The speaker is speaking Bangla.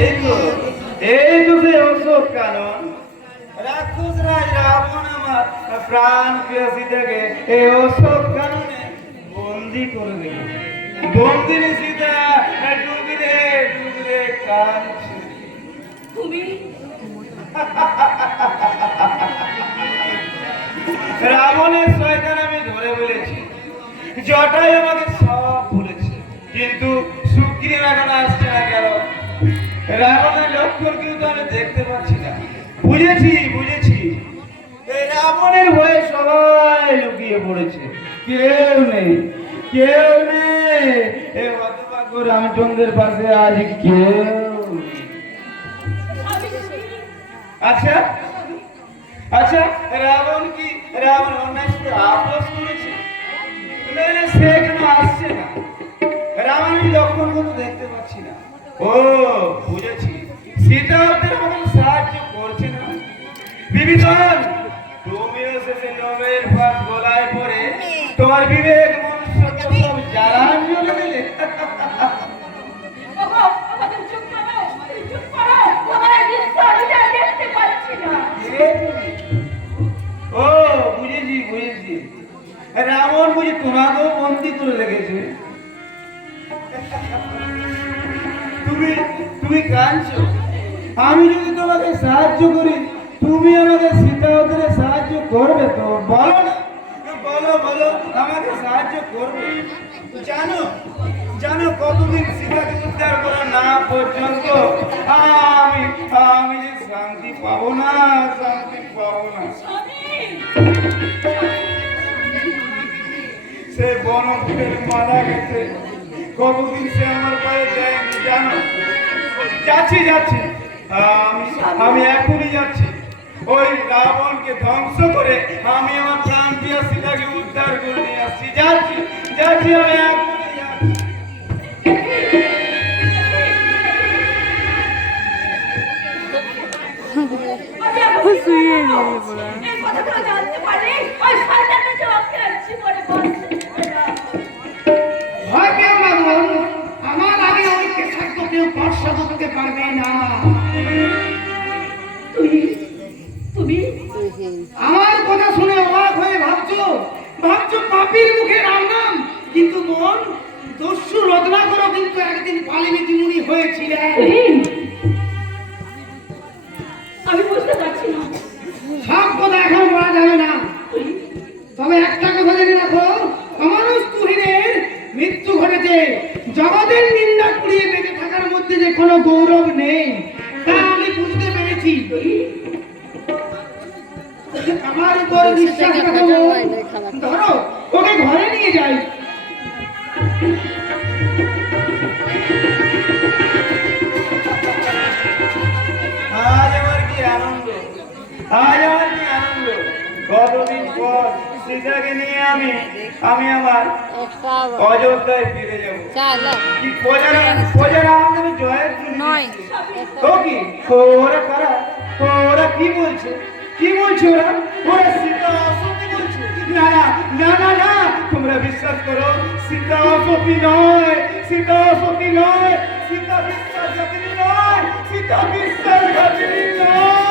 এই তো এই তো সে অশোক কানন রাক্ষস রাজ রাবণ আমার প্রাণ প্রিয় সীতাকে এই অশোক কাননে বন্দি করে দেব। বন্দিনী সীতা ডুবরে ডুবরে কাঁদছে। তুমি রাবণের শয়তান আমি ধরে বলেছি, জটাই আমাকে সব বলেছে, কিন্তু সুগ্রীব এখন আসছে না কেন? রাবণের লক্ষণ কিন্তু আমি দেখতে পাচ্ছি না। বুঝেছি বুঝেছি, এই রাবণের ভয়ে সবাই লুকিয়ে পড়েছে, কেউ নেই কেউ নেই। এই হতভাগ্য রামচন্দ্রের পাশে আজ কেউ নেই। আচ্ছা আচ্ছা, রাবণ অন্যায় সাথে আপোষ করেছে? না, সে কেন আসছে না? রাবণের লক্ষণ কিন্তু দেখতে পাচ্ছি না। ও বুঝেছি, সীতা ওদের আমাকে সাহায্য করছে না। বিভীষণ, তুমিও শেষে লোভের ফাঁদ গলায় পড়ে তোমার বিবেক মনুষ্যত্ব সব জ্বালান জ্বলে দিলে। ও বুঝেছি বুঝেছি, রাবণ বুঝি তোমাকেও বন্দি করে রেখেছে। তুমি তুমি কাঁদছো, আমি যদি তোমাকে সাহায্য করি তুমি আমাকে সীতা ওদের সাহায্য করবে তো? বলো না, বলো বলো, আমাকে সাহায্য করবে? জানো জানো কতদিন সীতাকে উদ্ধার করা না পর্যন্ত আমি আমি যে শান্তি পাবো না, শান্তি পাবো না। সে বনফুলের মারা গেছে, কতদিন সে আমার পায়ে যায়নি জানো? যাচ্ছি যাচ্ছি, আমি এখনই যাচ্ছি। ওই রাবণকে ধ্বংস করে আমি আমার প্রাণ প্রিয় সীতাকে উদ্ধার করে নিয়ে আসছি। যাচ্ছি যাচ্ছি, আমি এখনই যাচ্ছি। আমার আগে অনেককে সাধ্য কেউ ভরসা করতে পারবে না। তুমি আমার কথা শুনে অবাক হয়ে ভাবছো ভাবছো পাপির মুখে রাম নাম, কিন্তু মন দস্যু রত্নাকরও কিন্তু একদিন বাল্মীকি মুনি হয়েছিলেন। আমি বুঝতে পারছি না, সব কথা এখন বলা যাবে না, তবে একটা কথা জেনে রাখো, অমানুষ তুহিনের মৃত্যু ঘটেছে। জগতের নিন্দা কুড়িয়ে বেঁচে থাকার মধ্যে যে কোনো গৌরব নেই তা আমি বুঝতে পেরেছি। আমার উপর বিশ্বাস রাখো, ধরো ওকে ঘরে নিয়ে যাই। আজ আমার কি আনন্দ, আজ আমার কি আনন্দ। কতদিন পর সীতাকে নিয়ে আমি আমার অযোধ্যায় ফিরে যাব। কি প্রজারা আমাদের জয়ের নয় তো কি? ওরা কারা? ওরা কি বলছে? কি বলছে ওরা? ওরা সীতা অসতী বলছে। না না না না না, তোমরা বিশ্বাস করো, সীতা অসতী নয়, সীতা অসতী নয়, সীতা বিশ্বাসঘাতিনী নয়, সীতা বিশ্বাসঘাতিনী নয়।